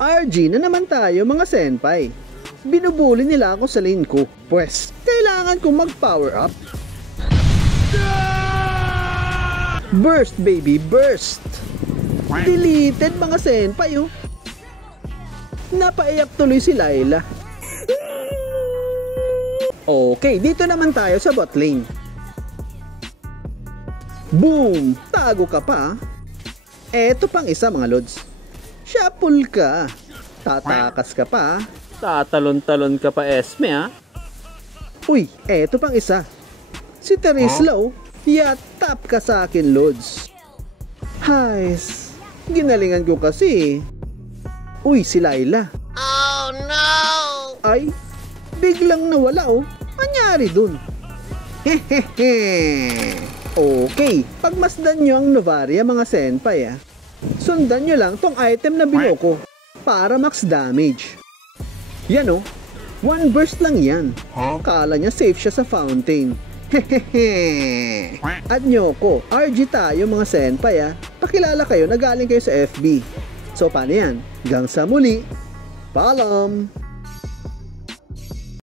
RG na naman tayo mga senpai. Binubuli nila ako sa lane ko. Pwes, kailangan kong mag-power up. Burst baby, burst! Deleted mga senpai oh. Napaiyak tuloy si Layla. Okay, dito naman tayo sa bot lane. Boom! Tago ka pa. Eto pang isa mga lods. Shuffle ka. Tatakas ka pa. Tatalon-talon ka pa Esme ha. Uy, eto pang isa. Si Teresla oh. Yatap ka sa akin lods. Hays, ginalingan ko kasi. Uy, si Layla. Oh no! Ay, biglang nawala oh. Anyari dun? Hehehe. Okay, pagmasdan nyo ang Novaria mga senpai sundan nyo lang tong item na binuo ko para max damage. Yan oh, 1 burst lang yan. Kala niya safe siya sa fountain. Hehehe. Add nyo ko, RG tayo mga senpai Pakilala kayo na galing kayo sa FB. So paano yan? Hanggang sa muli, paalam!